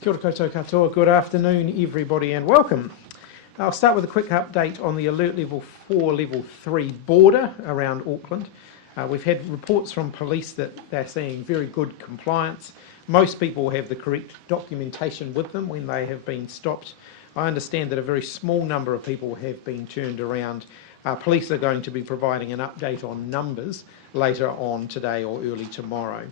Kia ora koutou katoa, good afternoon everybody and welcome. I'll start with a quick update on the Alert Level 4, Level 3 border around Auckland. We've had reports from police that they're seeing very good compliance. Most people have the correct documentation with them when they have been stopped. I understand that a very small number of people have been turned around. Police are going to be providing an update on numbers later on today or early tomorrow.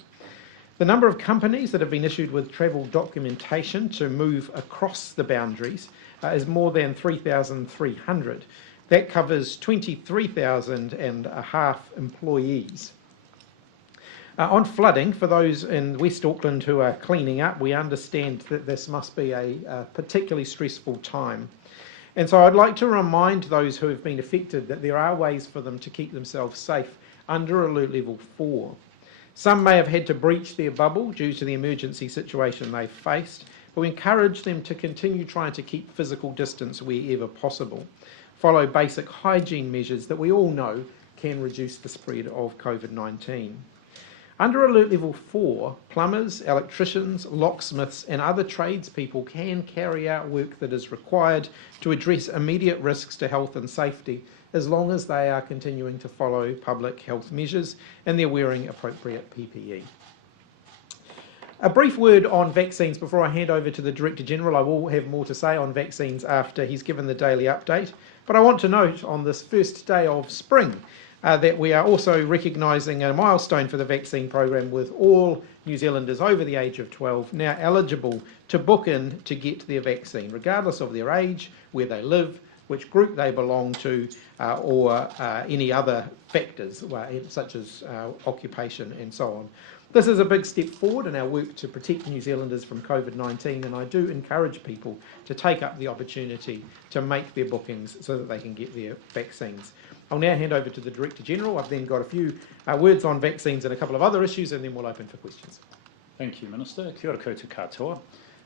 The number of companies that have been issued with travel documentation to move across the boundaries is more than 3,300. That covers 23,500 employees. On flooding, for those in West Auckland who are cleaning up, we understand that this must be a particularly stressful time. And so I'd like to remind those who have been affected that there are ways for them to keep themselves safe under Alert Level 4. Some may have had to breach their bubble due to the emergency situation they've faced, but we encourage them to continue trying to keep physical distance wherever possible. Follow basic hygiene measures that we all know can reduce the spread of Covid-19. Under Alert Level 4, plumbers, electricians, locksmiths and other tradespeople can carry out work that is required to address immediate risks to health and safety, as long as they are continuing to follow public health measures and they're wearing appropriate PPE. A brief word on vaccines before I hand over to the Director General. I will have more to say on vaccines after he's given the daily update, but I want to note on this first day of spring that we are also recognising a milestone for the vaccine program, with all New Zealanders over the age of 12 now eligible to book in to get their vaccine, regardless of their age, where they live, which group they belong to, or any other factors such as occupation and so on. This is a big step forward in our work to protect New Zealanders from Covid-19, and I do encourage people to take up the opportunity to make their bookings so that they can get their vaccines. I'll now hand over to the Director General. I've then got a few words on vaccines and a couple of other issues, and then we'll open for questions. Thank you, Minister. Kia ora koutou katoa.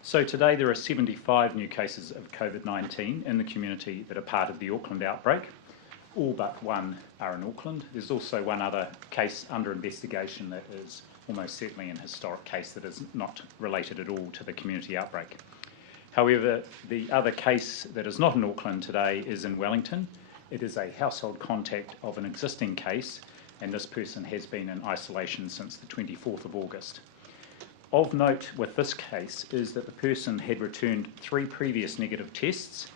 So today there are 75 new cases of Covid-19 in the community that are part of the Auckland outbreak. All but one are in Auckland. There's also one other case under investigation that is almost certainly an historic case that is not related at all to the community outbreak. However, the other case that is not in Auckland today is in Wellington. It is a household contact of an existing case, and this person has been in isolation since the 24th of August. Of note with this case is that the person had returned 3 previous negative tests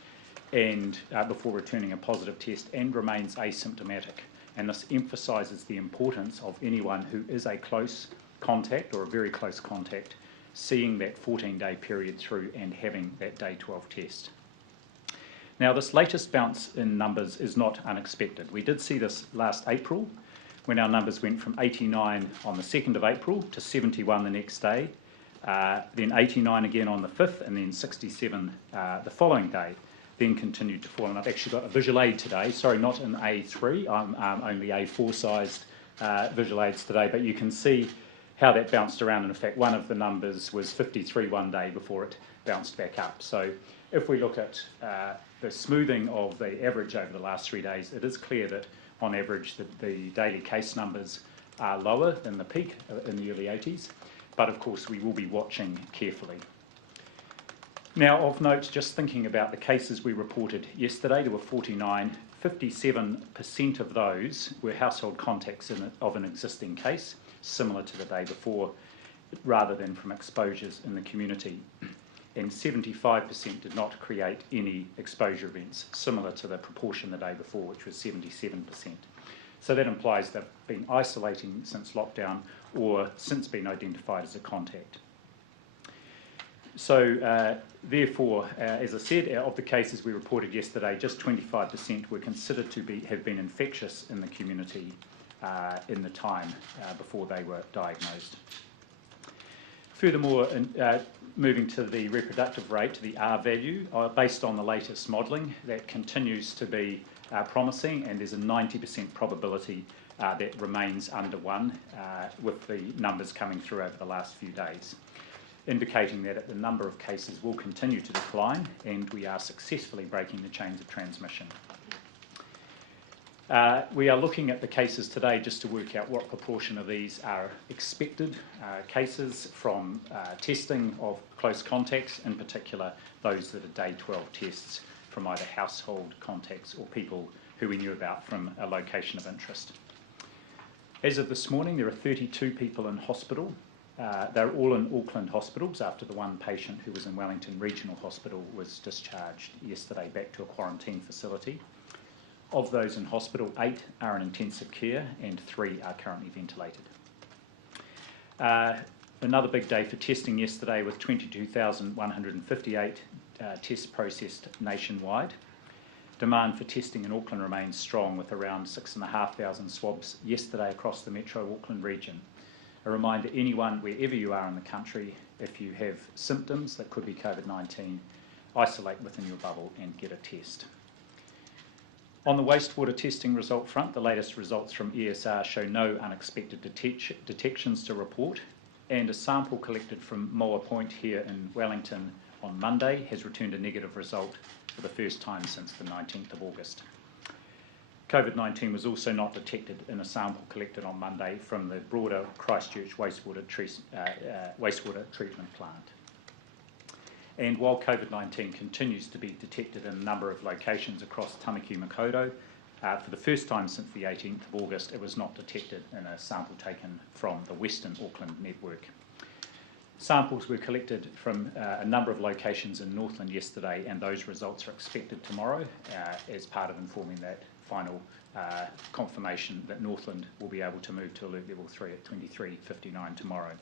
and before returning a positive test, and remains asymptomatic. And this emphasises the importance of anyone who is a close contact or a very close contact seeing that 14-day period through and having that day 12 test. Now, this latest bounce in numbers is not unexpected. We did see this last April, when our numbers went from 89 on the 2nd of April to 71 the next day, then 89 again on the 5th, and then 67 the following day, then continued to fall. And I've actually got a visual aid today, sorry, not an A3, I'm only A4 sized visual aids today, but you can see how that bounced around. And in fact, one of the numbers was 53 one day before it bounced back up. So if we look at the smoothing of the average over the last 3 days, it is clear that on average the daily case numbers are lower than the peak in the early 80s, but of course we will be watching carefully. Now, of note, just thinking about the cases we reported yesterday, there were 49. 57% of those were household contacts of an existing case, similar to the day before, rather than from exposures in the community. And 75% did not create any exposure events, similar to the proportion the day before, which was 77%. So that implies they've been isolating since lockdown or since being identified as a contact. So therefore, as I said, of the cases we reported yesterday, just 25% were considered to have been infectious in the community in the time before they were diagnosed. Furthermore, moving to the reproductive rate, the R value, based on the latest modelling, that continues to be promising, and there's a 90% probability that remains under 1 with the numbers coming through over the last few days, indicating that the number of cases will continue to decline and we are successfully breaking the chains of transmission. We are looking at the cases today just to work out what proportion of these are expected cases from testing of close contacts, in particular those that are day 12 tests from either household contacts or people who we knew about from a location of interest. As of this morning, there are 32 people in hospital. They're all in Auckland hospitals after the one patient who was in Wellington Regional Hospital was discharged yesterday back to a quarantine facility. Of those in hospital, 8 are in intensive care and 3 are currently ventilated. Another big day for testing yesterday with 22,158 tests processed nationwide. Demand for testing in Auckland remains strong with around 6,500 swabs yesterday across the Metro Auckland region. A reminder, anyone, wherever you are in the country, if you have symptoms that could be COVID-19, isolate within your bubble and get a test. On the wastewater testing result front, the latest results from ESR show no unexpected detections to report, and a sample collected from Moa Point here in Wellington on Monday has returned a negative result for the first time since the 19th of August. COVID-19 was also not detected in a sample collected on Monday from the broader Christchurch wastewater treatment plant. And while COVID-19 continues to be detected in a number of locations across Tamaki Makaurau, for the first time since the 18th of August, it was not detected in a sample taken from the Western Auckland network. Samples were collected from a number of locations in Northland yesterday, and those results are expected tomorrow as part of informing that final confirmation that Northland will be able to move to alert level 3 at 23:59 tomorrow.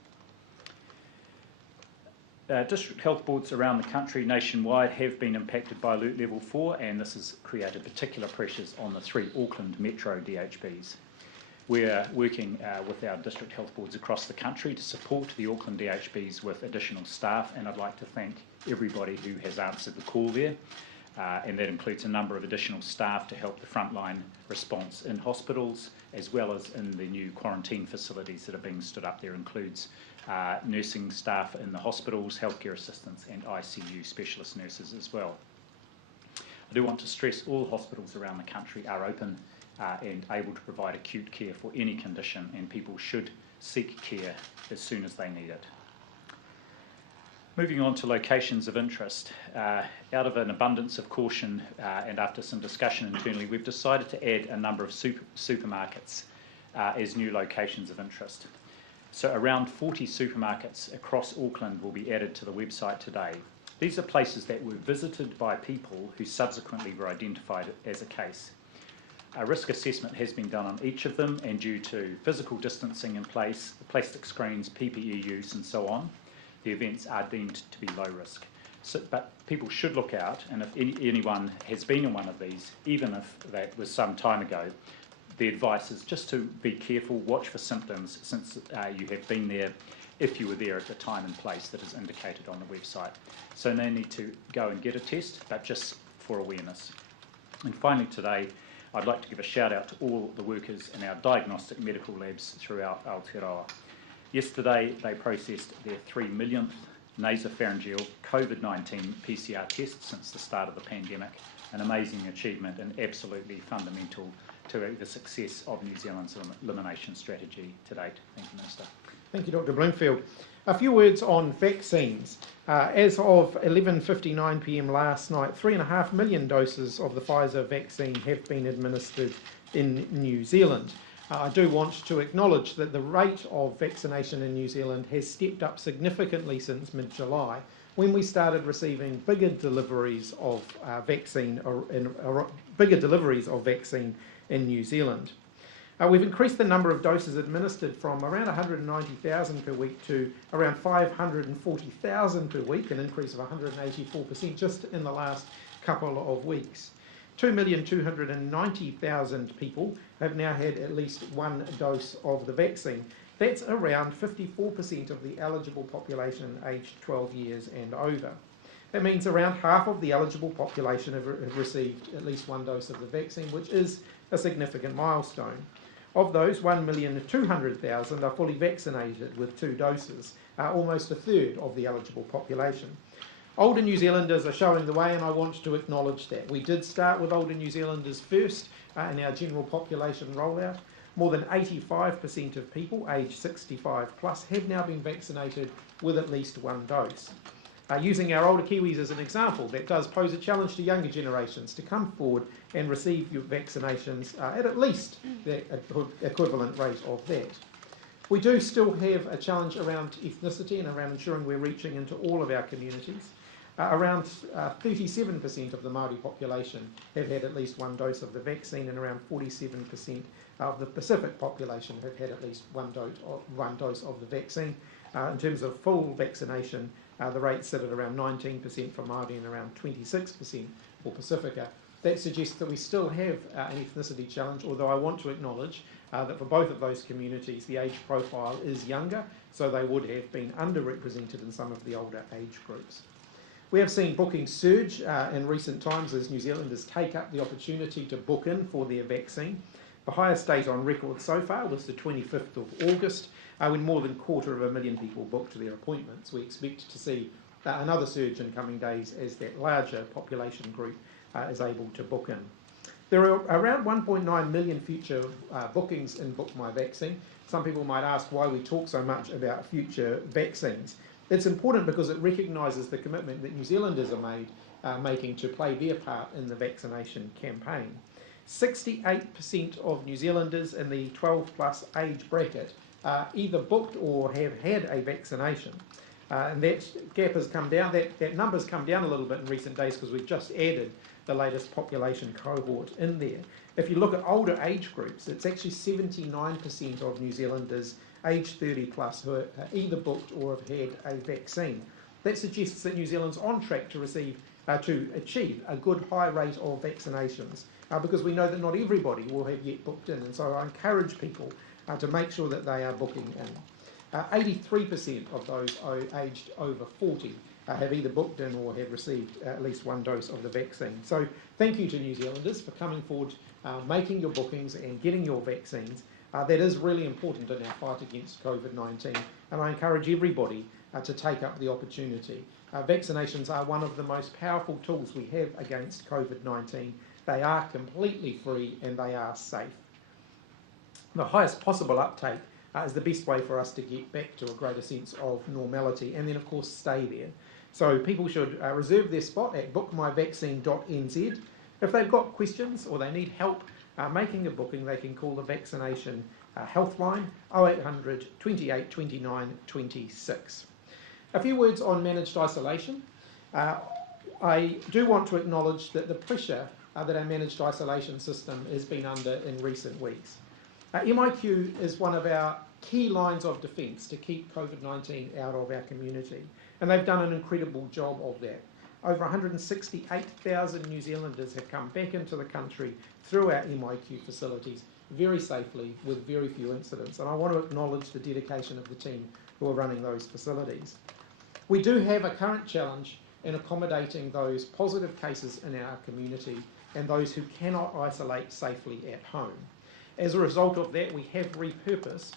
District health boards around the country nationwide have been impacted by alert level 4, and this has created particular pressures on the 3 Auckland Metro DHBs. We're working with our district health boards across the country to support the Auckland DHBs with additional staff, and I'd like to thank everybody who has answered the call there, and that includes a number of additional staff to help the frontline response in hospitals, as well as in the new quarantine facilities that are being stood up. There includes nursing staff in the hospitals, healthcare assistants and ICU specialist nurses as well. I do want to stress all hospitals around the country are open and able to provide acute care for any condition, and people should seek care as soon as they need it. Moving on to locations of interest. Out of an abundance of caution and after some discussion internally, we've decided to add a number of supermarkets as new locations of interest. So around 40 supermarkets across Auckland will be added to the website today. These are places that were visited by people who subsequently were identified as a case. A risk assessment has been done on each of them, and due to physical distancing in place, plastic screens, PPE use and so on, the events are deemed to be low risk. So, but people should look out, and if anyone has been in one of these, even if that was some time ago, the advice is just to be careful, watch for symptoms since you have been there, if you were there at the time and place that is indicated on the website. So no need to go and get a test, but just for awareness. And finally today, I'd like to give a shout out to all the workers in our diagnostic medical labs throughout Aotearoa. Yesterday, they processed their 3 millionth nasopharyngeal COVID-19 PCR test since the start of the pandemic, an amazing achievement and absolutely fundamental to the success of New Zealand's elimination strategy to date. Thank you, Minister. Thank you, Dr. Bloomfield. A few words on vaccines. As of 11:59 p.m. last night, 3.5 million doses of the Pfizer vaccine have been administered in New Zealand. I do want to acknowledge that the rate of vaccination in New Zealand has stepped up significantly since mid-July, when we started receiving bigger deliveries of vaccine in New Zealand. We've increased the number of doses administered from around 190,000 per week to around 540,000 per week, an increase of 184% just in the last couple of weeks. 2,290,000 people have now had at least one dose of the vaccine. That's around 54% of the eligible population aged 12 years and over. That means around half of the eligible population have received at least one dose of the vaccine, which is a significant milestone. Of those, 1,200,000 are fully vaccinated with 2 doses, almost a third of the eligible population. Older New Zealanders are showing the way, and I want to acknowledge that. We did start with older New Zealanders first in our general population rollout. More than 85% of people aged 65 plus have now been vaccinated with at least one dose. Using our older Kiwis as an example, that does pose a challenge to younger generations to come forward and receive your vaccinations at least the equivalent rate of that. We do still have a challenge around ethnicity and around ensuring we're reaching into all of our communities. Around 37% of the Māori population have had at least one dose of the vaccine, and around 47% of the Pacific population have had at least one dose of the vaccine. In terms of full vaccination, the rates sit at around 19% for Māori and around 26% for Pacifica. That suggests that we still have an ethnicity challenge, although I want to acknowledge that for both of those communities the age profile is younger, so they would have been underrepresented in some of the older age groups. We have seen bookings surge in recent times as New Zealanders take up the opportunity to book in for their vaccine. The highest date on record so far was the 25th of August, when more than 250,000 people booked their appointments. We expect to see another surge in coming days as that larger population group is able to book in. There are around 1.9 million future bookings in Book My Vaccine. Some people might ask why we talk so much about future vaccines. It's important because it recognises the commitment that New Zealanders are making to play their part in the vaccination campaign. 68% of New Zealanders in the 12 plus age bracket are either booked or have had a vaccination. And that gap has come down, that number's come down a little bit in recent days because we've just added the latest population cohort in there. If you look at older age groups, it's actually 79% of New Zealanders aged 30 plus who are either booked or have had a vaccine. That suggests that New Zealand's on track to achieve a good high rate of vaccinations because we know that not everybody will have yet booked in, and so I encourage people to make sure that they are booking in. 83% of those aged over 40 have either booked in or have received at least one dose of the vaccine. So thank you to New Zealanders for coming forward, making your bookings and getting your vaccines. That is really important in our fight against COVID-19, and I encourage everybody to take up the opportunity. Vaccinations are one of the most powerful tools we have against COVID-19. They are completely free and they are safe. The highest possible uptake is the best way for us to get back to a greater sense of normality and then of course stay there. So people should reserve their spot at bookmyvaccine.nz. If they've got questions or they need help making a booking, they can call the vaccination helpline 0800 28 29 26. A few words on managed isolation. I do want to acknowledge that the pressure that our managed isolation system has been under in recent weeks. MIQ is one of our key lines of defence to keep COVID-19 out of our community, and they've done an incredible job of that. Over 168,000 New Zealanders have come back into the country through our MIQ facilities very safely with very few incidents, and I want to acknowledge the dedication of the team who are running those facilities. We do have a current challenge in accommodating those positive cases in our community and those who cannot isolate safely at home. As a result of that, we have repurposed,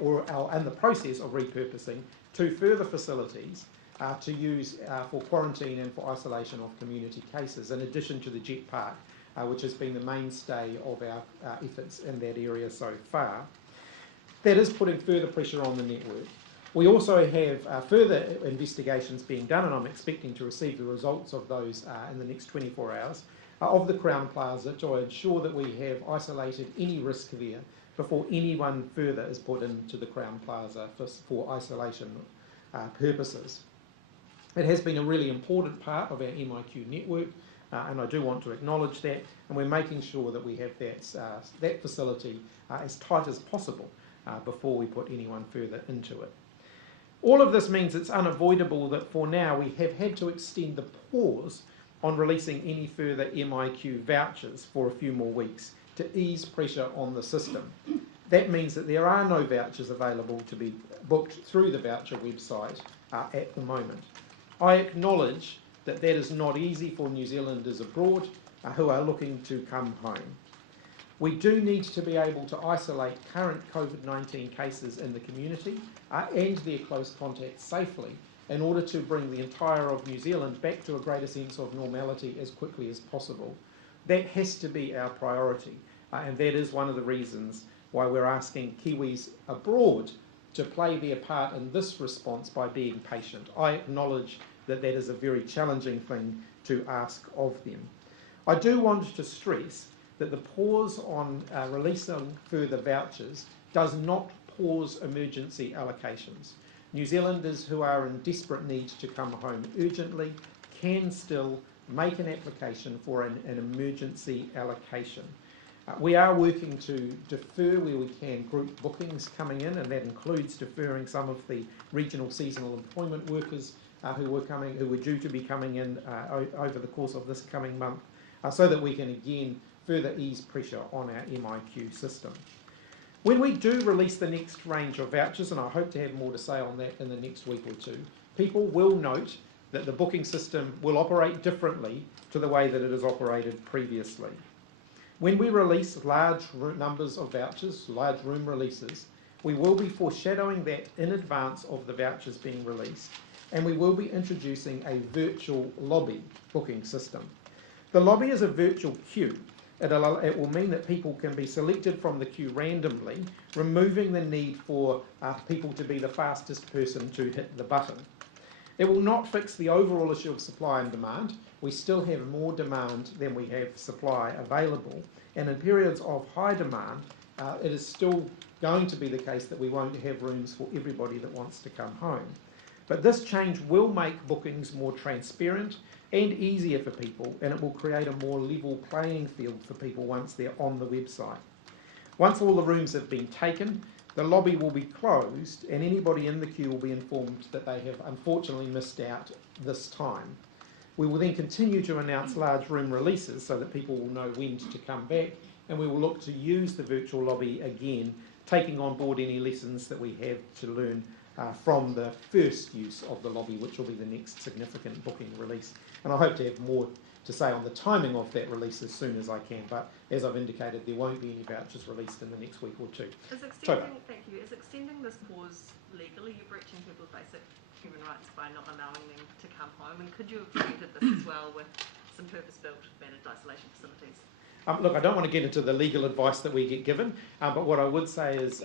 or are in the process of repurposing, 2 further facilities to use for quarantine and for isolation of community cases, in addition to the Jet Park, which has been the mainstay of our efforts in that area so far. That is putting further pressure on the network. We also have further investigations being done, and I'm expecting to receive the results of those in the next 24 hours, of the Crown Plaza to ensure that we have isolated any risk there before anyone further is put into the Crown Plaza for isolation purposes. It has been a really important part of our MIQ network, and I do want to acknowledge that, and we're making sure that we have that facility as tight as possible before we put anyone further into it. All of this means it's unavoidable that for now we have had to extend the pause on releasing any further MIQ vouchers for a few more weeks to ease pressure on the system. That means that there are no vouchers available to be booked through the voucher website at the moment. I acknowledge that that is not easy for New Zealanders abroad who are looking to come home. We do need to be able to isolate current COVID-19 cases in the community and their close contacts safely in order to bring the entire of New Zealand back to a greater sense of normality as quickly as possible. That has to be our priority, and that is one of the reasons why we're asking Kiwis abroad to play their part in this response by being patient. I acknowledge that that is a very challenging thing to ask of them. I do want to stress that the pause on releasing further vouchers does not pause emergency allocations. New Zealanders who are in desperate need to come home urgently can still make an application for an emergency allocation. We are working to defer where we can group bookings coming in, and that includes deferring some of the regional seasonal employment workers who were due to be coming in over the course of this coming month, so that we can again further ease pressure on our MIQ system. When we do release the next range of vouchers, and I hope to have more to say on that in the next week or two, people will note that the booking system will operate differently to the way that it has operated previously. When we release large numbers of vouchers, large room releases, we will be foreshadowing that in advance of the vouchers being released, and we will be introducing a virtual lobby booking system. The lobby is a virtual queue. It will mean that people can be selected from the queue randomly, removing the need for people to be the fastest person to hit the button. It will not fix the overall issue of supply and demand. We still have more demand than we have supply available, and in periods of high demand, it is still going to be the case that we won't have rooms for everybody that wants to come home. But this change will make bookings more transparent and easier for people, and it will create a more level playing field for people once they're on the website. Once all the rooms have been taken, the lobby will be closed, and anybody in the queue will be informed that they have unfortunately missed out this time. We will then continue to announce large room releases so that people will know when to come back, and we will look to use the virtual lobby again, taking on board any lessons that we have to learn from the first use of the lobby, which will be the next significant booking release. And I hope to have more to say on the timing of that release as soon as I can, but as I've indicated, there won't be any vouchers released in the next week or two. Is extending this pause legally? You're breaching people's basic human rights by not allowing them to come home, and could you have prevented this as well with some purpose-built managed isolation facilities? Look, I don't want to get into the legal advice that we get given, but what I would say is,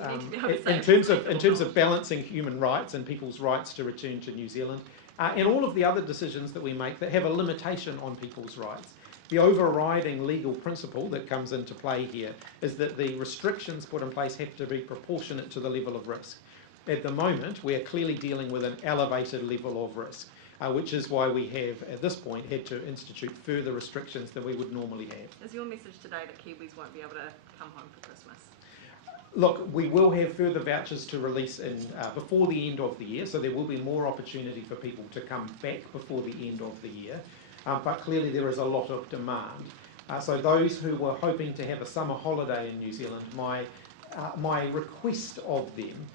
in terms of balancing human rights and people's rights to return to New Zealand, and all of the other decisions that we make that have a limitation on people's rights, the overriding legal principle that comes into play here is that the restrictions put in place have to be proportionate to the level of risk. At the moment, we are clearly dealing with an elevated level of risk, which is why we have, at this point, had to institute further restrictions than we would normally have. Is your message today that Kiwis won't be able to come home for Christmas? Look, we will have further vouchers to release before the end of the year, so there will be more opportunity for people to come back before the end of the year. But clearly there is a lot of demand. So those who were hoping to have a summer holiday in New Zealand, my request of them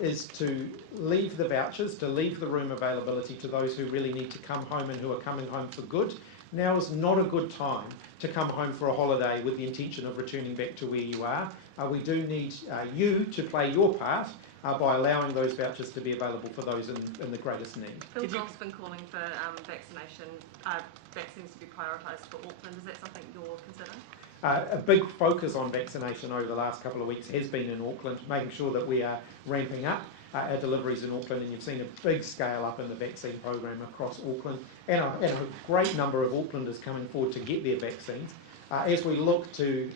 is to leave the vouchers, to leave the room availability to those who really need to come home and who are coming home for good. Now is not a good time to come home for a holiday with the intention of returning back to where you are. We do need you to play your part by allowing those vouchers to be available for those in the greatest need. Phil John's been calling for vaccines to be prioritised for Auckland. Is that something you're considering? A big focus on vaccination over the last couple of weeks has been in Auckland, making sure that we are ramping up our deliveries in Auckland, and you've seen a big scale up in the vaccine program across Auckland, and a great number of Aucklanders coming forward to get their vaccines. As we look to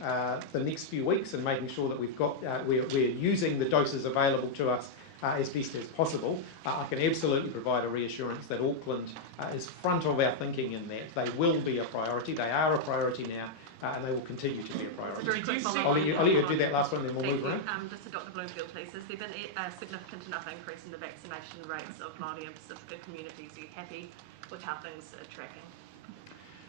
the next few weeks and making sure that we're using the doses available to us as best as possible, I can absolutely provide a reassurance that Auckland is front of our thinking in that. They will be a priority. They are a priority now, and they will continue to be a priority. I'll let you do that last one, then we'll move around. Just to Dr. Bloomfield, please. Has there been a significant enough increase in the vaccination rates of Māori and Pacifica communities? Are you happy with how things are tracking?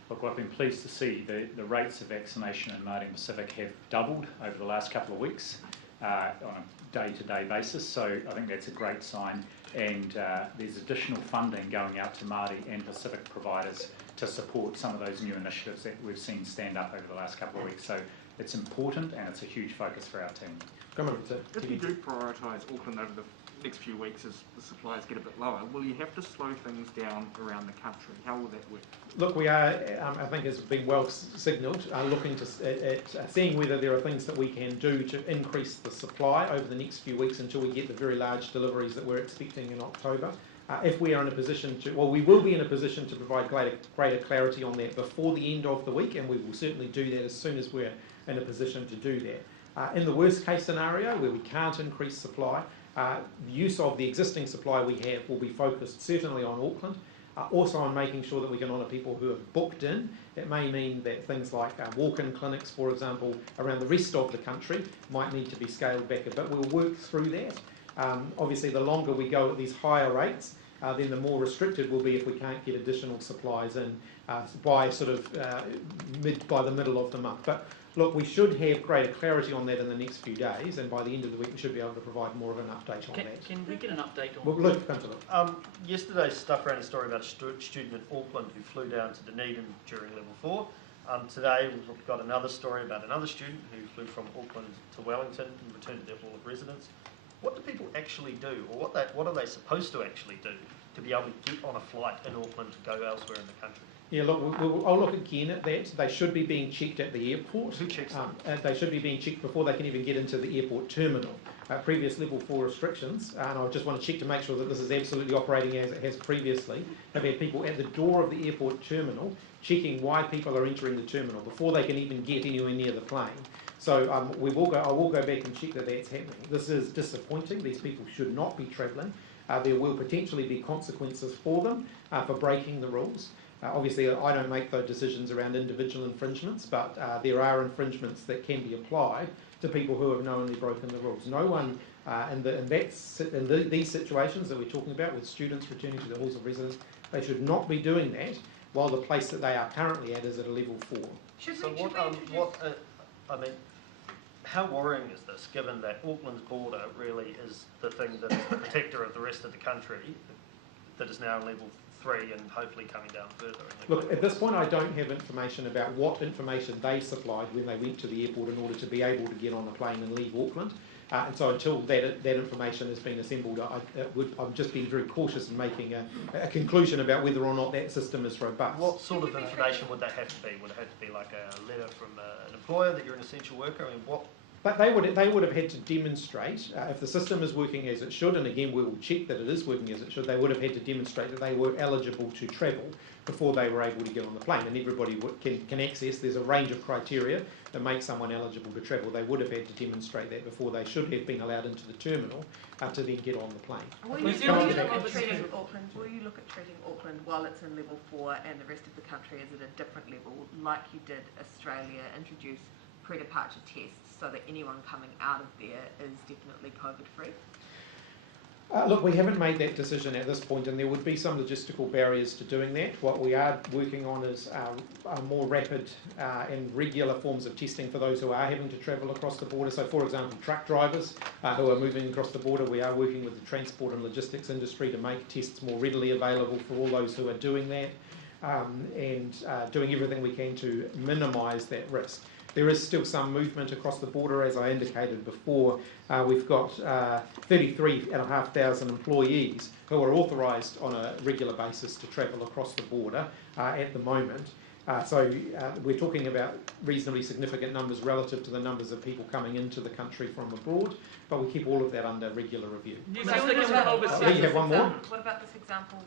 Look, I've been pleased to see the rates of vaccination in Māori and Pacific have doubled over the last couple of weeks on a day-to-day basis, so I think that's a great sign, and there's additional funding going out to Māori and Pacific providers to support some of those new initiatives that we've seen stand up over the last couple of weeks, so it's important and it's a huge focus for our team. If you do prioritise Auckland over the next few weeks as the supplies get a bit lower, will you have to slow things down around the country? How will that work? Look, we are, I think has been well signalled, looking at seeing whether there are things that we can do to increase the supply over the next few weeks until we get the very large deliveries that we're expecting in October. If we are in a position to, well, we will be in a position to provide greater clarity on that before the end of the week, and we will certainly do that as soon as we're in a position to do that. In the worst case scenario, where we can't increase supply, the use of the existing supply we have will be focused certainly on Auckland, also on making sure that we can honour people who have booked in. It may mean that things like walk-in clinics, for example, around the rest of the country might need to be scaled back a bit. We'll work through that. Obviously, the longer we go at these higher rates, then the more restricted we'll be if we can't get additional supplies in by sort of by the middle of the month. But look, we should have greater clarity on that in the next few days, and by the end of the week we should be able to provide more of an update on that. Can we get an update on... Well, look, come to look. Yesterday's stuff ran a story about a student in Auckland who flew down to Dunedin during level 4. Today we've got another story about another student who flew from Auckland to Wellington and returned to their hall of residence. What do people actually do, or what are they supposed to actually do to be able to get on a flight in Auckland to go elsewhere in the country? Yeah, look, I'll look again at that. They should be being checked at the airport. Who checks them? They should be being checked before they can even get into the airport terminal. Previous level 4 restrictions, and I just want to check to make sure that this is absolutely operating as it has previously, have had people at the door of the airport terminal checking why people are entering the terminal before they can even get anywhere near the plane. So I will go back and check that that's happening. This is disappointing. These people should not be travelling. There will potentially be consequences for them for breaking the rules. Obviously, I don't make those decisions around individual infringements, but there are infringements that can be applied to people who have knowingly broken the rules. No one in these situations that we're talking about with students returning to the halls of residence, they should not be doing that while the place that they are currently at is at a level 4. How worrying is this, given that Auckland's border really is the thing that is the protector of the rest of the country, that is now level 3 and hopefully coming down further? Look, at this point I don't have information about what information they supplied when they went to the airport in order to be able to get on a plane and leave Auckland. And so until that information has been assembled, I've just been very cautious in making a conclusion about whether or not that system is robust. What sort of information would that have to be? Would it have to be like a letter from an employer that you're an essential worker? I mean, what? But they would have had to demonstrate, if the system is working as it should, and again we will check that it is working as it should, they would have had to demonstrate that they were eligible to travel before they were able to get on the plane. And everybody can access, there's a range of criteria that make someone eligible to travel. They would have had to demonstrate that before they should have been allowed into the terminal to then get on the plane. Will you look at treating Auckland while it's in level 4 and the rest of the country is at a different level, like you did Australia, introduce pre-departure tests so that anyone coming out of there is definitely COVID-free? Look, we haven't made that decision at this point, and there would be some logistical barriers to doing that. What we are working on is more rapid and regular forms of testing for those who are having to travel across the border. So, for example, truck drivers who are moving across the border, we are working with the transport and logistics industry to make tests more readily available for all those who are doing that, and doing everything we can to minimise that risk. There is still some movement across the border, as I indicated before. We've got 33,500 employees who are authorised on a regular basis to travel across the border at the moment. So we're talking about reasonably significant numbers relative to the numbers of people coming into the country from abroad, but we keep all of that under regular review. You have one more? What about this example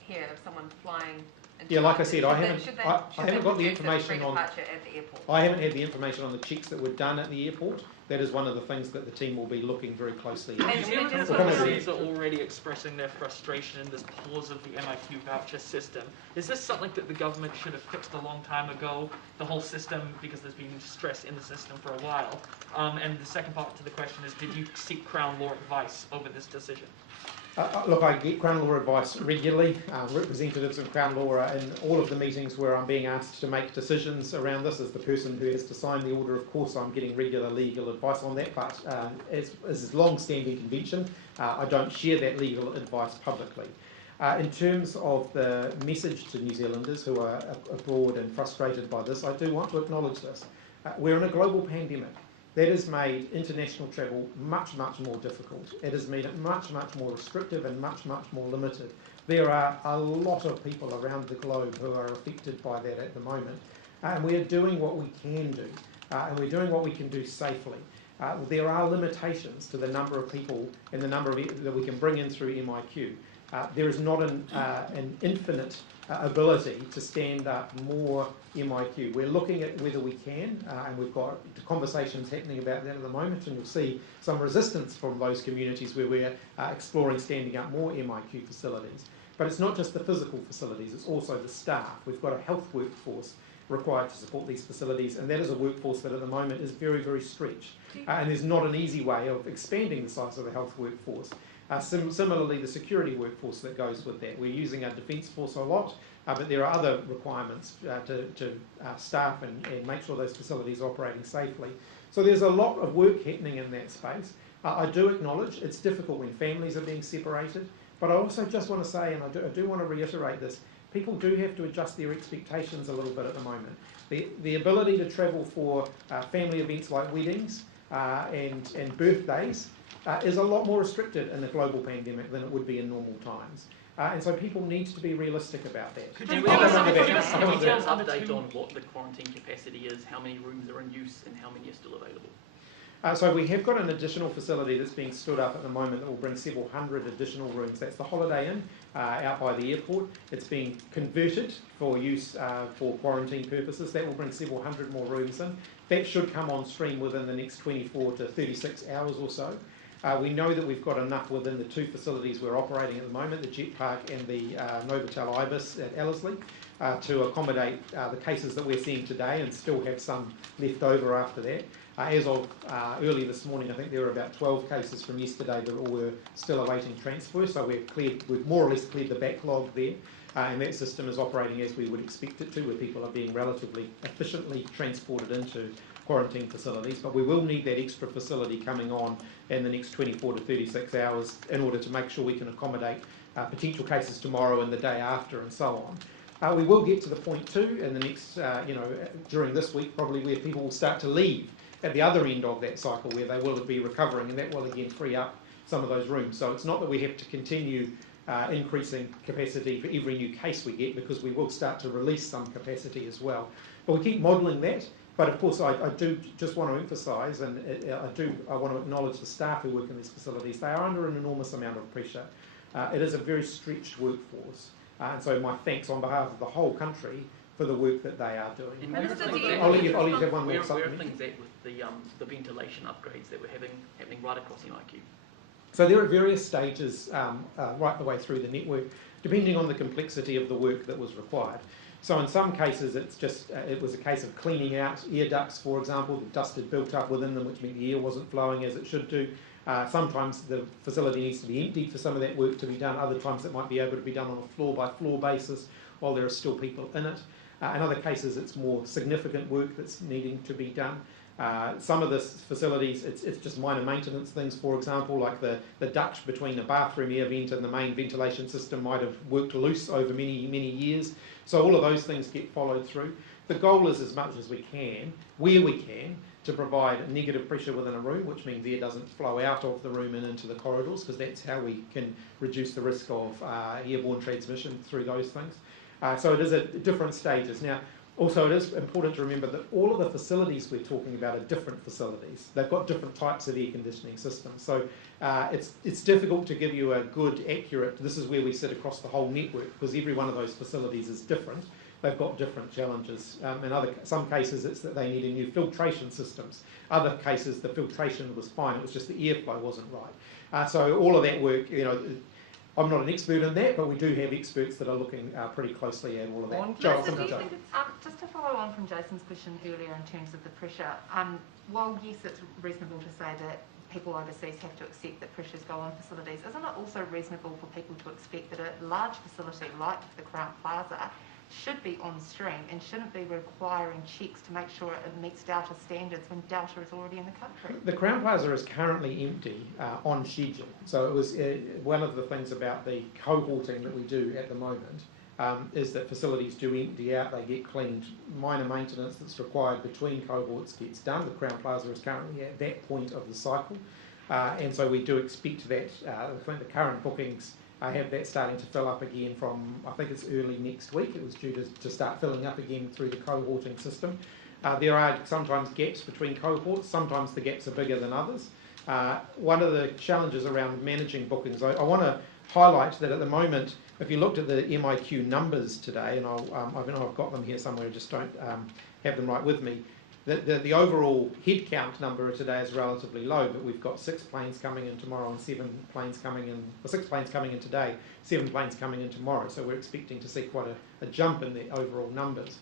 here of someone flying? Yeah, like I said, I haven't got the information on. At the airport? I haven't had the information on the checks that were done at the airport. That is one of the things that the team will be looking very closely at. New Zealand overseas are already expressing their frustration in this pause of the MIQ voucher system. Is this something that the government should have fixed a long time ago, the whole system, because there's been stress in the system for a while? And the second part to the question is, did you seek Crown Law advice over this decision? Look, I get Crown Law advice regularly. Representatives of Crown Law are in all of the meetings where I'm being asked to make decisions around this. As the person who has to sign the order, of course, I'm getting regular legal advice on that, but as is long-standing convention, I don't share that legal advice publicly. In terms of the message to New Zealanders who are abroad and frustrated by this, I do want to acknowledge this. We're in a global pandemic. that has made international travel much, much more difficult. It has made it much, much more restrictive and much, much more limited. There are a lot of people around the globe who are affected by that at the moment, and we are doing what we can do, and we're doing what we can do safely. There are limitations to the number of people and the number that we can bring in through MIQ. There is not an infinite ability to stand up more MIQ. We're looking at whether we can, and we've got conversations happening about that at the moment, and you'll see some resistance from those communities where we're exploring standing up more MIQ facilities. But it's not just the physical facilities, it's also the staff. We've got a health workforce required to support these facilities, and that is a workforce that at the moment is very, very stretched. And there's not an easy way of expanding the size of the health workforce. Similarly, the security workforce that goes with that. We're using our defence force a lot, but there are other requirements to staff and make sure those facilities are operating safely. So there's a lot of work happening in that space. I do acknowledge it's difficult when families are being separated, but I also just want to say, and I do want to reiterate this, people do have to adjust their expectations a little bit at the moment. The ability to travel for family events like weddings and birthdays is a lot more restricted in the global pandemic than it would be in normal times. And so people need to be realistic about that. Could you give us an update on what the quarantine capacity is, how many rooms are in use and how many are still available? So we have got an additional facility that's being stood up at the moment that will bring several hundred additional rooms. That's the Holiday Inn out by the airport. It's being converted for use for quarantine purposes. That will bring several hundred more rooms in. That should come on stream within the next 24 to 36 hours or so. We know that we've got enough within the two facilities we're operating at the moment, the Jet Park and the Novotel Ibis at Ellerslie, to accommodate the cases that we're seeing today and still have some left over after that. As of early this morning, I think there were about 12 cases from yesterday that all were still awaiting transfer, so we've more or less cleared the backlog there, and that system is operating as we would expect it to, where people are being relatively efficiently transported into quarantine facilities. But we will need that extra facility coming on in the next 24 to 36 hours in order to make sure we can accommodate potential cases tomorrow and the day after and so on. We will get to the point too in the next, during this week probably, where people will start to leave at the other end of that cycle, where they will be recovering, and that will again free up some of those rooms. So it's not that we have to continue increasing capacity for every new case we get, because we will start to release some capacity as well. But we keep modelling that. But of course, I do just want to emphasise, and I want to acknowledge the staff who work in these facilities. They are under an enormous amount of pressure. It is a very stretched workforce, and so my thanks on behalf of the whole country for the work that they are doing. I'll let you have one more Where are things at with the ventilation upgrades that we're happening right across MIQ? So they're at various stages right the way through the network, depending on the complexity of the work that was required. So in some cases, it was a case of cleaning out air ducts, for example. The dust had built up within them, which meant the air wasn't flowing as it should do. Sometimes the facility needs to be emptied for some of that work to be done. Other times it might be able to be done on a floor-by-floor basis while there are still people in it. In other cases, it's more significant work that's needing to be done. Some of the facilities, it's just minor maintenance things, for example, like the duct between the bathroom air vent and the main ventilation system might have worked loose over many, many years. So all of those things get followed through. The goal is, as much as we can, where we can, to provide negative pressure within a room, which means air doesn't flow out of the room and into the corridors, because that's how we can reduce the risk of airborne transmission through those things. So it is at different stages. Now, also, it is important to remember that all of the facilities we're talking about are different facilities. They've got different types of air conditioning systems. So it's difficult to give you a good, accurate, this is where we sit across the whole network, because every one of those facilities is different. They've got different challenges. In some cases, it's that they need new filtration systems. Other cases, the filtration was fine. It was just the airflow wasn't right. So all of that work, I'm not an expert in that, but we do have experts that are looking pretty closely at all of that. Just to follow on from Jason's question earlier in terms of the pressure, while yes, it's reasonable to say that people overseas have to accept that pressures go on facilities, isn't it also reasonable for people to expect that a large facility like the Crown Plaza should be on stream and shouldn't be requiring checks to make sure it meets Delta standards when Delta is already in the country? The Crown Plaza is currently empty on schedule. So it was one of the things about the cohorting that we do at the moment is that facilities do empty out, they get cleaned. Minor maintenance that's required between cohorts gets done. The Crown Plaza is currently at that point of the cycle, and so we do expect that. I think the current bookings have that starting to fill up again from, I think it's early next week. It was due to start filling up again through the cohorting system. There are sometimes gaps between cohorts, sometimes the gaps are bigger than others. One of the challenges around managing bookings, I want to highlight that at the moment, if you looked at the MIQ numbers today, and I've got them here somewhere, just don't have them right with me, the overall head count number today is relatively low, but we've got 6 planes coming in tomorrow and 7 planes coming in, or 6 planes coming in today, 7 planes coming in tomorrow, so we're expecting to see quite a jump in the overall numbers.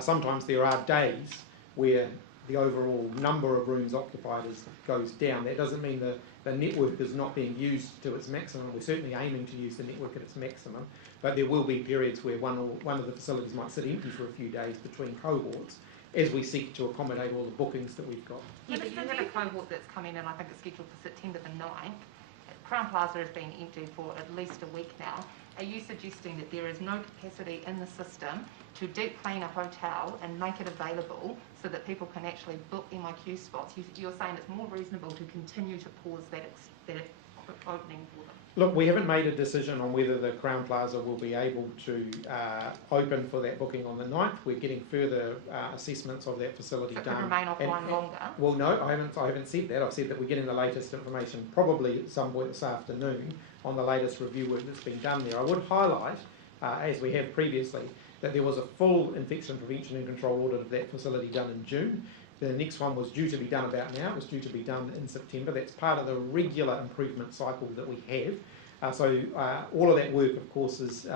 Sometimes there are days where the overall number of rooms occupied goes down. That doesn't mean the network is not being used to its maximum. We're certainly aiming to use the network at its maximum, but there will be periods where one of the facilities might sit empty for a few days between cohorts as we seek to accommodate all the bookings that we've got. Yeah, but you have a cohort that's coming in, I think it's scheduled for September the 9th. Crown Plaza has been empty for at least a week now. Are you suggesting that there is no capacity in the system to deep clean a hotel and make it available so that people can actually book MIQ spots? You're saying it's more reasonable to continue to pause that opening for them? Look, we haven't made a decision on whether the Crown Plaza will be able to open for that booking on the 9th. We're getting further assessments of that facility so it done. could remain offline longer? Well, no, I haven't said that. I've said that we're getting the latest information probably at some point this afternoon on the latest review work that's been done there. I would highlight, as we have previously, that there was a full infection prevention and control audit of that facility done in June. The next one was due to be done about now. It was due to be done in September. That's part of the regular improvement cycle that we have. So all of that work, of course, is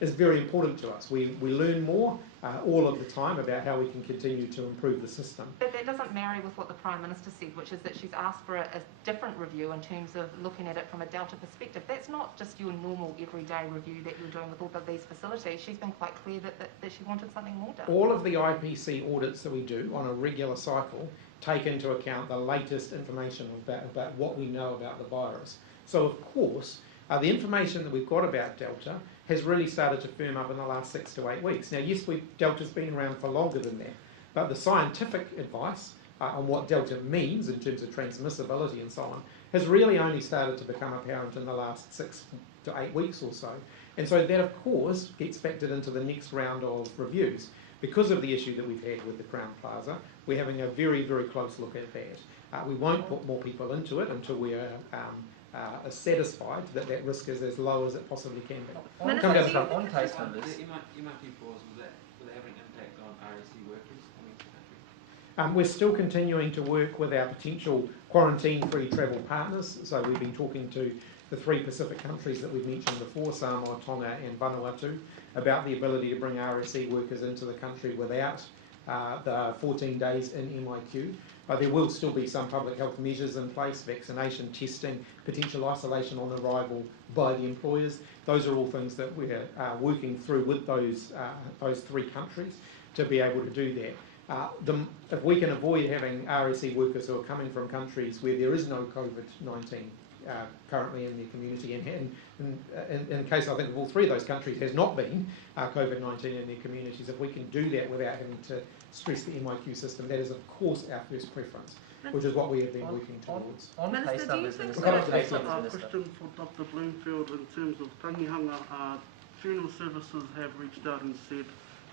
very important to us. We learn more all of the time about how we can continue to improve the system. But that doesn't marry with what the Prime Minister said, which is that she's asked for a different review in terms of looking at it from a Delta perspective. That's not just your normal everyday review that you're doing with all of these facilities. She's been quite clear that she wanted something more done. All of the IPC audits that we do on a regular cycle take into account the latest information about what we know about the virus. So, of course, the information that we've got about Delta has really started to firm up in the last 6 to 8 weeks. Now, yes, Delta's been around for longer than that, but the scientific advice on what Delta means in terms of transmissibility and so on has really only started to become apparent in the last 6 to 8 weeks or so. And so that, of course, gets factored into the next round of reviews. Because of the issue that we've had with the Crown Plaza, we're having a very, very close look at that. We won't put more people into it until we're satisfied that that risk is as low as it possibly can be. On case numbers, You might be paused with that. Will they have an impact on RSC workers coming to the country? We're still continuing to work with our potential quarantine-free travel partners. So we've been talking to the 3 Pacific countries that we've mentioned before, Samoa, Tonga and Vanuatu, about the ability to bring RSC workers into the country without the 14 days in MIQ. There will still be some public health measures in place, vaccination, testing, potential isolation on arrival by the employers. Those are all things that we're working through with those 3 countries to be able to do that. If we can avoid having RSE workers who are coming from countries where there is no Covid-19 currently in their community, and in case I think of all 3 of those countries has not been Covid-19 in their communities, if we can do that without having to stress the MIQ system, that is of course our first preference, which is what we have been working towards. On Minister, case do you numbers, think Minister, that- on case numbers, A Minister. question for Dr. Bloomfield in terms of tangihanga. Funeral services have reached out and said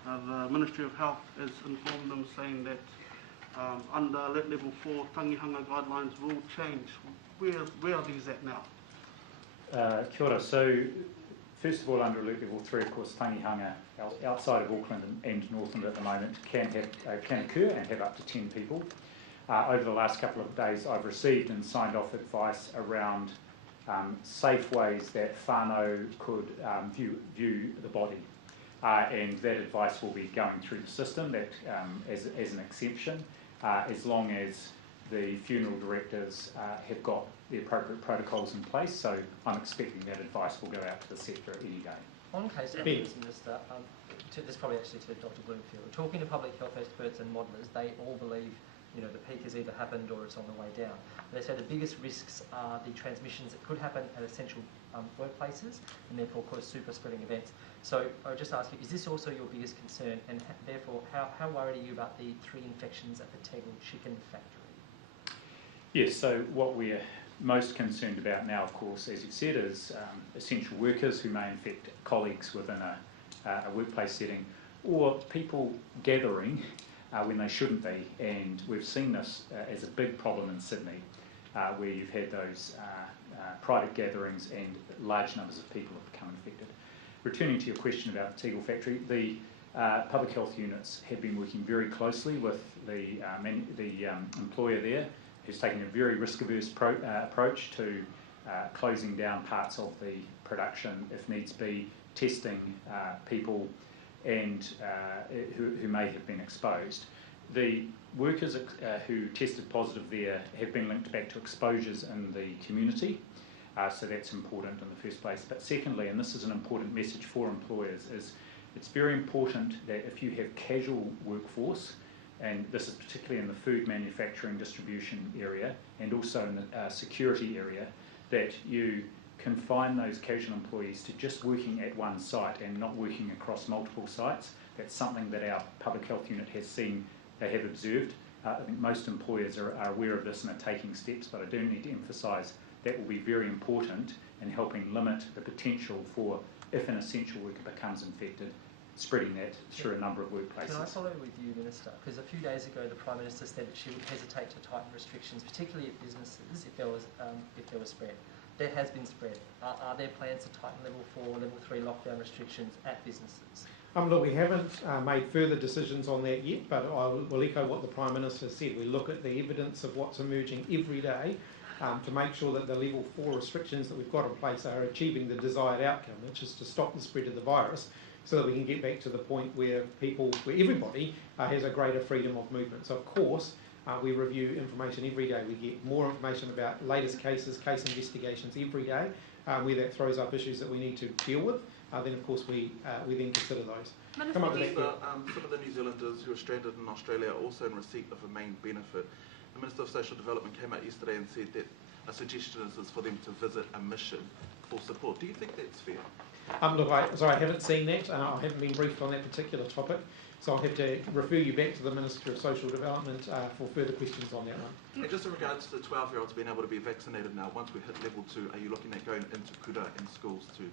the Ministry of Health has informed them saying that under level 4 tangihanga guidelines will change. Where are these at now? Kia ora. So, first of all, under alert level 3, of course, tangihanga outside of Auckland and Northland at the moment can occur and have up to 10 people. Over the last couple of days, I've received and signed off advice around safe ways that whānau could view the body. And that advice will be going through the system that as an exception, as long as the funeral directors have got the appropriate protocols in place. So I'm expecting that advice will go out to the sector any day. On case numbers, Minister, this is probably actually to Dr. Bloomfield. Talking to public health experts and modellers, they all believe the peak has either happened or it's on the way down. They say the biggest risks are the transmissions that could happen at essential workplaces, and therefore cause super spreading events. So I would just ask you, is this also your biggest concern, and therefore how worried are you about the 3 infections at the Tegel chicken factory? Yes, so what we're most concerned about now, of course, as you said, is essential workers who may infect colleagues within a workplace setting, or people gathering when they shouldn't be. And we've seen this as a big problem in Sydney, where you've had those private gatherings and large numbers of people have become infected. Returning to your question about the Tegel factory, the public health units have been working very closely with the employer there, who's taking a very risk-averse approach to closing down parts of the production, if needs be, testing people and who may have been exposed. The workers who tested positive there have been linked back to exposures in the community, so that's important in the first place. But secondly, and this is an important message for employers, is it's very important that if you have casual workforce, and this is particularly in the food manufacturing distribution area and also in the security area, that you confine those casual employees to just working at one site and not working across multiple sites. That's something that our public health unit has seen, they have observed. I think most employers are aware of this and are taking steps, but I do need to emphasise that will be very important in helping limit the potential for, if an essential worker becomes infected, spreading that through a number of workplaces. Can I follow with you, Minister? Because a few days ago the Prime Minister said that she would hesitate to tighten restrictions, particularly at businesses, if there was spread. There has been spread. Are there plans to tighten level 4, level 3 lockdown restrictions at businesses? Look, we haven't made further decisions on that yet, but I will echo what the Prime Minister said. We look at the evidence of what's emerging every day to make sure that the level 4 restrictions that we've got in place are achieving the desired outcome, which is to stop the spread of the virus, so that we can get back to the point where everybody has a greater freedom of movement. So of course, we review information every day. We get more information about latest cases, case investigations every day, where that throws up issues that we need to deal with. Then of course we then consider those. Minister, some of the New Zealanders who are stranded in Australia are also in receipt of a main benefit. The Minister of Social Development came out yesterday and said that a suggestion is for them to visit a mission for support. Do you think that's fair? Look, I haven't seen that. I haven't been briefed on that particular topic, so I'll have to refer you back to the Minister of Social Development for further questions on that one. And just in regards to the 12-year-olds being able to be vaccinated now, once we hit level 2, are you looking at going into kura in schools to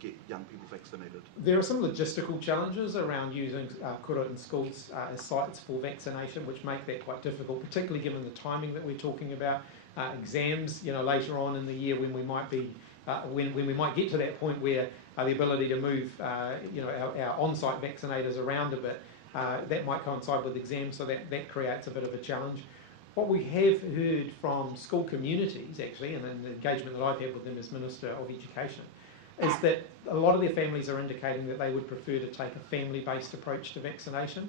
get young people vaccinated? There are some logistical challenges around using kura in schools as sites for vaccination, which make that quite difficult, particularly given the timing that we're talking about. Exams, later on in the year when we might be when we might get to that point where the ability to move, our on-site vaccinators around a bit, that might coincide with exams, so that creates a bit of a challenge. What we have heard from school communities, actually, and the engagement that I've had with them as Minister of Education, is that a lot of their families are indicating that they would prefer to take a family-based approach to vaccination,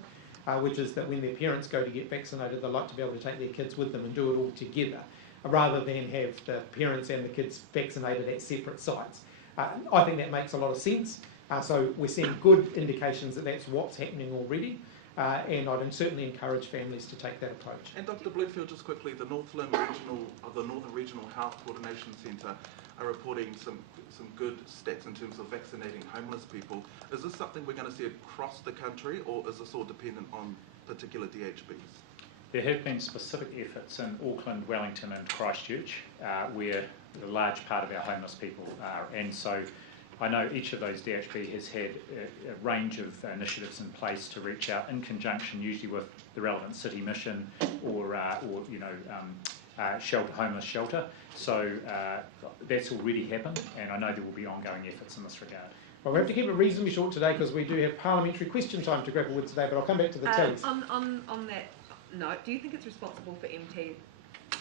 which is that when their parents go to get vaccinated, they like to be able to take their kids with them and do it all together, rather than have the parents and the kids vaccinated at separate sites. I think that makes a lot of sense. So we're seeing good indications that that's what's happening already, and I'd certainly encourage families to take that approach. And Dr. Bluefield, just quickly, the Northland the Northern Regional Health Coordination Centre are reporting some good stats in terms of vaccinating homeless people. Is this something we're going to see across the country, or is this all dependent on particular DHBs? There have been specific efforts in Auckland, Wellington and Christchurch where a large part of our homeless people are, and so I know each of those DHB has had a range of initiatives in place to reach out in conjunction usually with the relevant city mission or homeless shelter. So that's already happened, and I know there will be ongoing efforts in this regard. Well, we have to keep it reasonably short today because we do have parliamentary question time to grapple with today, but I'll come back to the tellies. On that note, do you think it's responsible for MT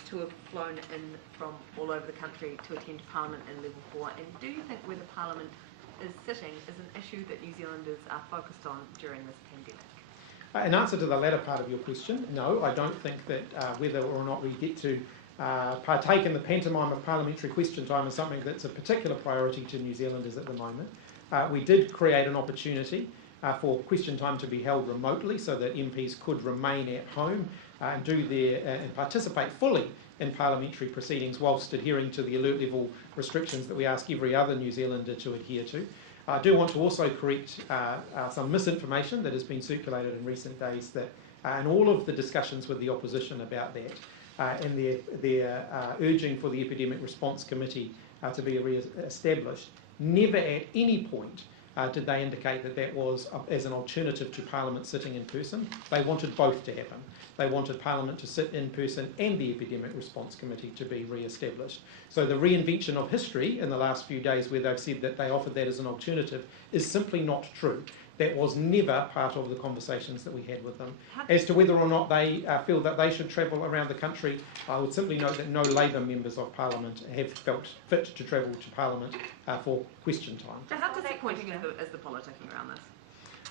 to have flown in from all over the country to attend Parliament in level 4? And do you think where the Parliament is sitting is an issue that New Zealanders are focused on during this pandemic? In answer to the latter part of your question, no, I don't think that whether or not we get to partake in the pantomime of parliamentary question time is something that's a particular priority to New Zealanders at the moment. We did create an opportunity for question time to be held remotely so that MPs could remain at home and participate fully in parliamentary proceedings whilst adhering to the alert level restrictions that we ask every other New Zealander to adhere to. I do want to also correct some misinformation that has been circulated in recent days that in all of the discussions with the opposition about that and their urging for the Epidemic Response Committee to be re-established, never at any point did they indicate that that was as an alternative to Parliament sitting in person. They wanted both to happen. They wanted Parliament to sit in person and the Epidemic Response Committee to be re-established. So the reinvention of history in the last few days where they've said that they offered that as an alternative is simply not true. That was never part of the conversations that we had with them. As to whether or not they feel that they should travel around the country, I would simply note that no Labour members of Parliament have felt fit to travel to Parliament for question time. How disappointing is the politicking around this?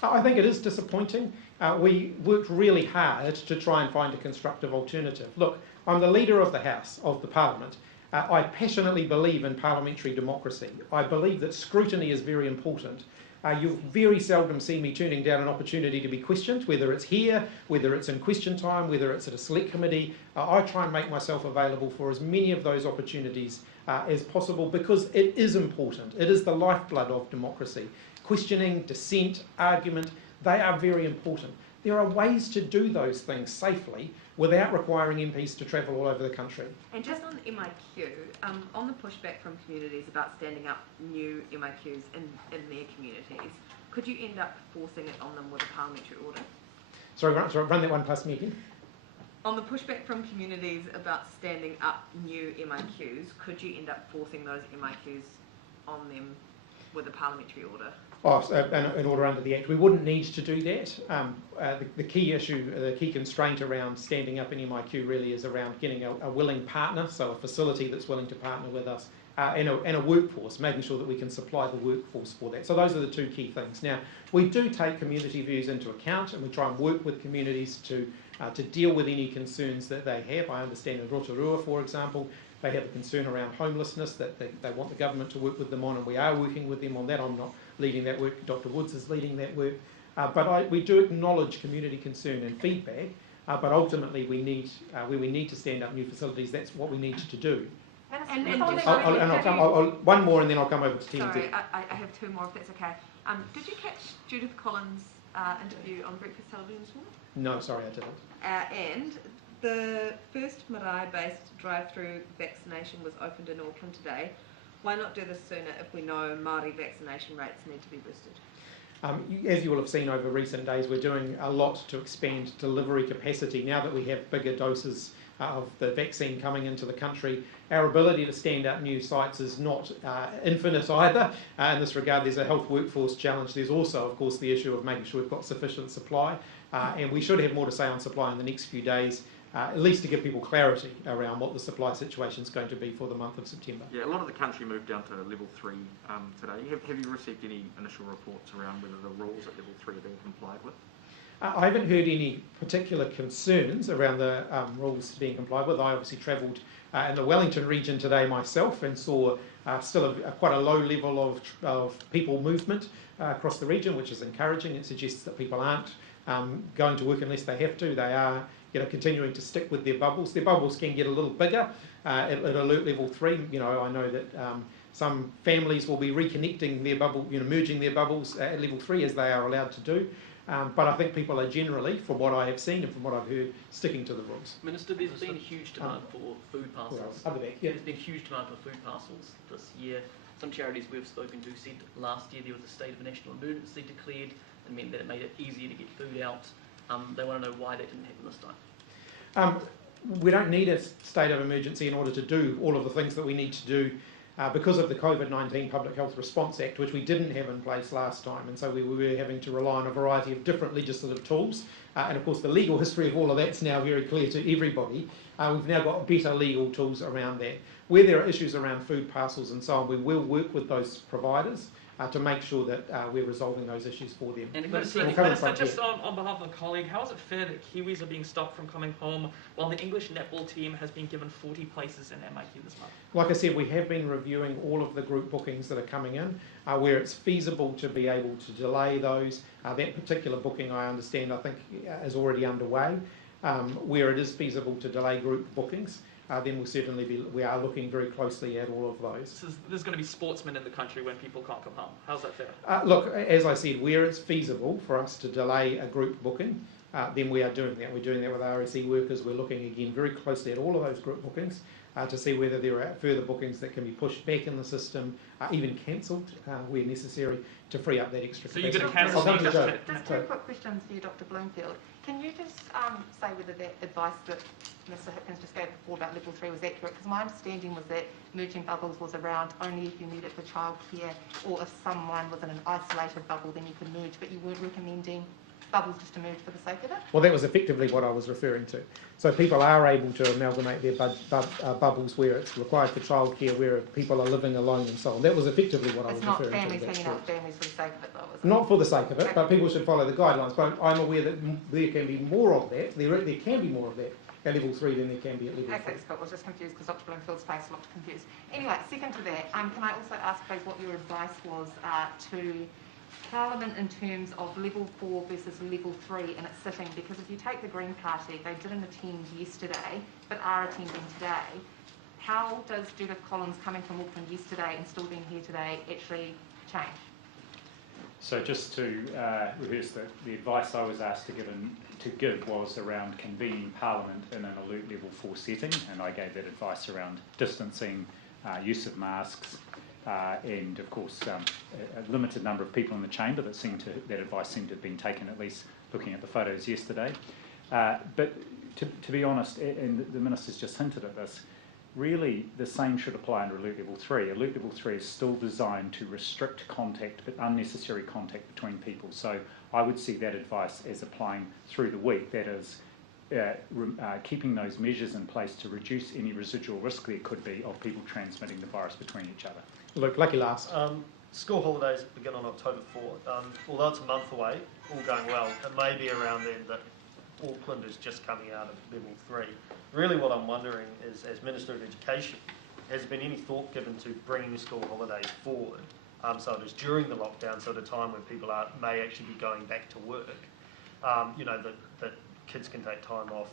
I think it is disappointing. We worked really hard to try and find a constructive alternative. Look, I'm the leader of the House, of the Parliament. I passionately believe in parliamentary democracy. I believe that scrutiny is very important. You'll very seldom see me turning down an opportunity to be questioned, whether it's here, whether it's in question time, whether it's at a select committee. I try and make myself available for as many of those opportunities as possible because it is important. It is the lifeblood of democracy. Questioning, dissent, argument, they are very important. There are ways to do those things safely without requiring MPs to travel all over the country. And just on MIQ, on the pushback from communities about standing up new MIQs in their communities, could you end up forcing it on them with a parliamentary order? Sorry, run that one past me again. On the pushback from communities about standing up new MIQs, could you end up forcing those MIQs on them with a parliamentary order? Oh, an order under the Act. We wouldn't need to do that. The key issue, the key constraint around standing up an MIQ really is around getting a willing partner, so a facility that's willing to partner with us, and a workforce, making sure that we can supply the workforce for that. So those are the two key things. Now, we do take community views into account, and we try and work with communities to deal with any concerns that they have. I understand in Rotorua, for example, they have a concern around homelessness that they want the government to work with them on, and we are working with them on that. I'm not leading that work, Dr. Woods is leading that work. But we do acknowledge community concern and feedback, but ultimately we need, where we need to stand up new facilities, that's what we need to do. One more and then I'll come over to TNZ. Sorry, I have two more if that's okay. Did you catch Judith Collins' interview on Breakfast Television this morning? No, sorry, I didn't. And the first marae-based drive-through vaccination was opened in Auckland today. Why not do this sooner if we know Māori vaccination rates need to be boosted? As you will have seen over recent days, we're doing a lot to expand delivery capacity. Now that we have bigger doses of the vaccine coming into the country, our ability to stand up new sites is not infinite either. In this regard, there's a health workforce challenge. There's also, of course, the issue of making sure we've got sufficient supply. And we should have more to say on supply in the next few days, at least to give people clarity around what the supply situation is going to be for the month of September. Yeah, a lot of the country moved down to level 3 today. Have you received any initial reports around whether the rules at level 3 are being complied with? I haven't heard any particular concerns around the rules being complied with. I obviously travelled in the Wellington region today myself and saw still quite a low level of people movement across the region, which is encouraging. It suggests that people aren't going to work unless they have to. They are continuing to stick with their bubbles. Their bubbles can get a little bigger at alert level 3. I know that some families will be reconnecting their bubble, merging their bubbles at level 3 as they are allowed to do. But I think people are generally, from what I have seen and from what I've heard, sticking to the rules. Minister, there's been a huge demand for food parcels. There's been huge demand for food parcels this year. Some charities we've spoken to said last year there was a state of national emergency declared and meant that it made it easier to get food out. They want to know why that didn't happen this time. We don't need a state of emergency in order to do all of the things that we need to do because of the Covid-19 Public Health Response Act, which we didn't have in place last time. And so we were having to rely on a variety of different legislative tools. And of course, the legal history of all of that's now very clear to everybody. We've now got better legal tools around that. Where there are issues around food parcels and so on, we will work with those providers to make sure that we're resolving those issues for them. And Minister, just on behalf of a colleague, how is it fair that Kiwis are being stopped from coming home while the English netball team has been given 40 places in MIQ this month? Like I said, we have been reviewing all of the group bookings that are coming in, where it's feasible to be able to delay those. That particular booking, I understand, I think is already underway. Where it is feasible to delay group bookings, then we are looking very closely at all of those. So there's going to be sportsmen in the country when people can't come home. How's that fair? Look, as I said, where it's feasible for us to delay a group booking, then we are doing that. We're doing that with RSE workers. We're looking again very closely at all of those group bookings to see whether there are further bookings that can be pushed back in the system, even cancelled where necessary, to free up that extra capacity. So you're going to cancel Just two quick questions for you, Dr. Bloomfield. Can you just say whether that advice that Mr. Hipkins just gave before about level 3 was accurate? Because my understanding was that merging bubbles was around only if you need it for childcare, or if someone was in an isolated bubble, then you could merge, but you weren't recommending bubbles just to merge for the sake of it? Well, that was effectively what I was referring to. So people are able to amalgamate their bubbles where it's required for childcare, where people are living alone and so on. That was effectively what I was referring to. It's not families hanging out families for the sake of it, though, is it? Not for the sake of it, but people should follow the guidelines. But I'm aware that there can be more of that. There can be more of that at level 3 than there can be at level 4. Okay, Scott, I was just confused because Dr. Bloomfield's face looked confused. Anyway, second to that, can I also ask, please, what your advice was to Parliament in terms of level 4 versus level 3 in its sitting? Because if you take the Green Party, they didn't attend yesterday, but are attending today. How does Judith Collins coming from Auckland yesterday and still being here today actually change? So just to rehearse the advice I was asked to give was around convening Parliament in an alert level 4 setting, and I gave that advice around distancing, use of masks, and of course a limited number of people in the chamber. That advice seemed to have been taken, at least looking at the photos yesterday. But to be honest, and the Minister's just hinted at this, really the same should apply under alert level 3. Alert level 3 is still designed to restrict contact, but unnecessary contact between people. So I would see that advice as applying through the week. That is, keeping those measures in place to reduce any residual risk there could be of people transmitting the virus between each other. Look, lucky last. School holidays begin on October 4. Although it's a month away, all going well, it may be around then that Auckland is just coming out of level 3. Really what I'm wondering is, as Minister of Education, has there been any thought given to bringing school holidays forward, so it is during the lockdown, so at a time when people may actually be going back to work, that kids can take time off,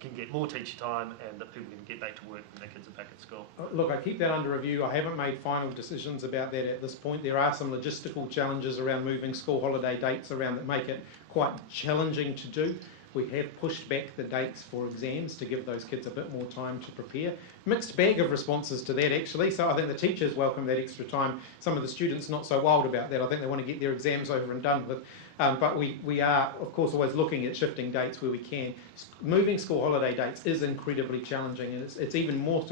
can get more teacher time, and that people can get back to work when their kids are back at school? Look, I keep that under review. I haven't made final decisions about that at this point. There are some logistical challenges around moving school holiday dates around that make it quite challenging to do. We have pushed back the dates for exams to give those kids a bit more time to prepare. Mixed bag of responses to that, actually. So I think the teachers welcome that extra time. Some of the students not so wild about that. I think they want to get their exams over and done with. But we are, of course, always looking at shifting dates where we can. Moving school holiday dates is incredibly challenging, and it's even more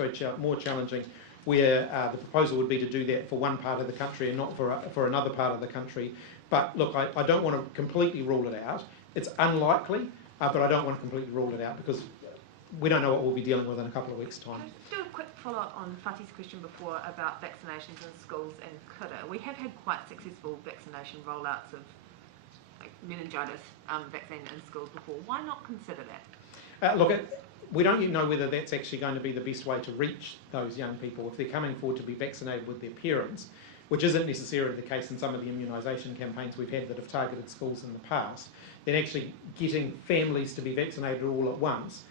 challenging where the proposal would be to do that for one part of the country and not for another part of the country. But look, I don't want to completely rule it out. It's unlikely, but I don't want to completely rule it out because we don't know what we'll be dealing with in a couple of weeks' time. Can I do a quick follow-up on Fati's question before about vaccinations in schools and kura? We have had quite successful vaccination rollouts of meningitis vaccine in schools before. Why not consider that? Look, we don't know whether that's actually going to be the best way to reach those young people if they're coming forward to be vaccinated with their parents, which isn't necessarily the case in some of the immunisation campaigns we've had that have targeted schools in the past. Then actually getting families to be vaccinated all at once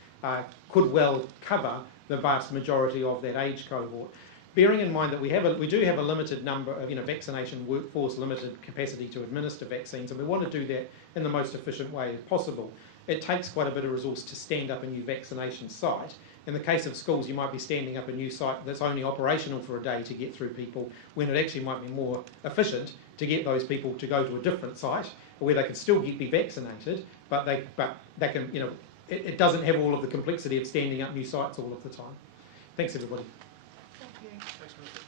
could well cover the vast majority of that age cohort. Bearing in mind that we do have a limited number of vaccination workforce, limited capacity to administer vaccines, and we want to do that in the most efficient way as possible. It takes quite a bit of resource to stand up a new vaccination site. In the case of schools, you might be standing up a new site that's only operational for a day to get through people, when it actually might be more efficient to get those people to go to a different site where they can still be vaccinated, but they can, it doesn't have all of the complexity of standing up new sites all of the time. Thanks, everybody. Thank you. Thanks, Minister.